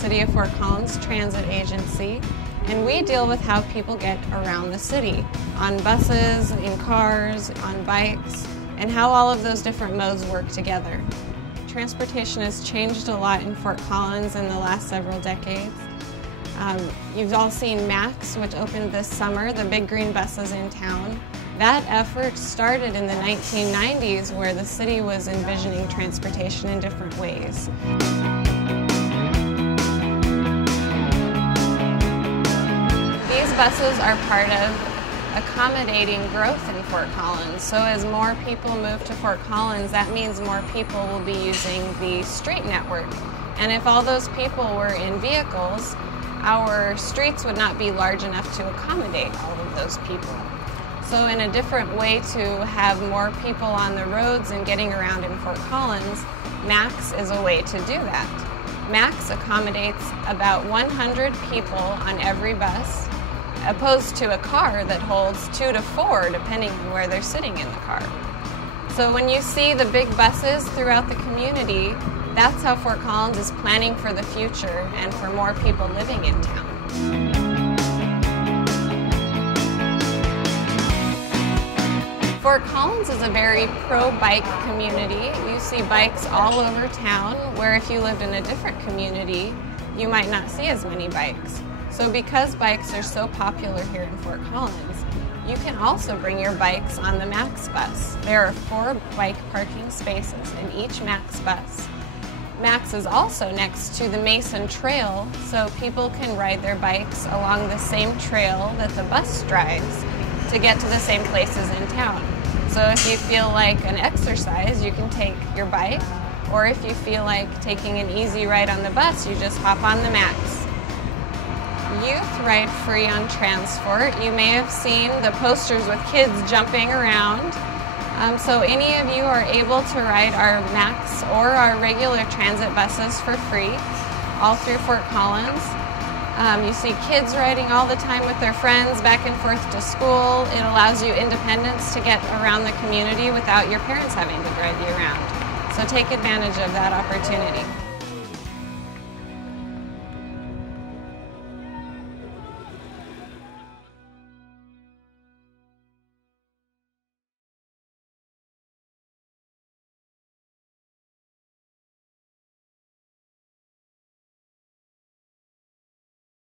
City of Fort Collins Transit Agency, and we deal with how people get around the city, on buses, in cars, on bikes, and how all of those different modes work together. Transportation has changed a lot in Fort Collins in the last several decades. You've all seen MAX, which opened this summer, the big green buses in town. That effort started in the 1990s, where the city was envisioning transportation in different ways. These buses are part of accommodating growth in Fort Collins. So as more people move to Fort Collins, that means more people will be using the street network. And if all those people were in vehicles, our streets would not be large enough to accommodate all of those people. So in a different way to have more people on the roads and getting around in Fort Collins, MAX is a way to do that. MAX accommodates about 100 people on every bus, opposed to a car that holds 2 to 4, depending on where they're sitting in the car. So when you see the big buses throughout the community, that's how Fort Collins is planning for the future and for more people living in town. Fort Collins is a very pro-bike community. You see bikes all over town, where if you lived in a different community, you might not see as many bikes. So because bikes are so popular here in Fort Collins, you can also bring your bikes on the MAX bus. There are 4 bike parking spaces in each MAX bus. MAX is also next to the Mason Trail, so people can ride their bikes along the same trail that the bus drives to get to the same places in town. So if you feel like an exercise, you can take your bike, or if you feel like taking an easy ride on the bus, you just hop on the MAX. Youth ride free on Transport. You may have seen the posters with kids jumping around. So any of you are able to ride our MAX or our regular transit buses for free all through Fort Collins. You see kids riding all the time with their friends back and forth to school. It allows you independence to get around the community without your parents having to drive you around. So take advantage of that opportunity.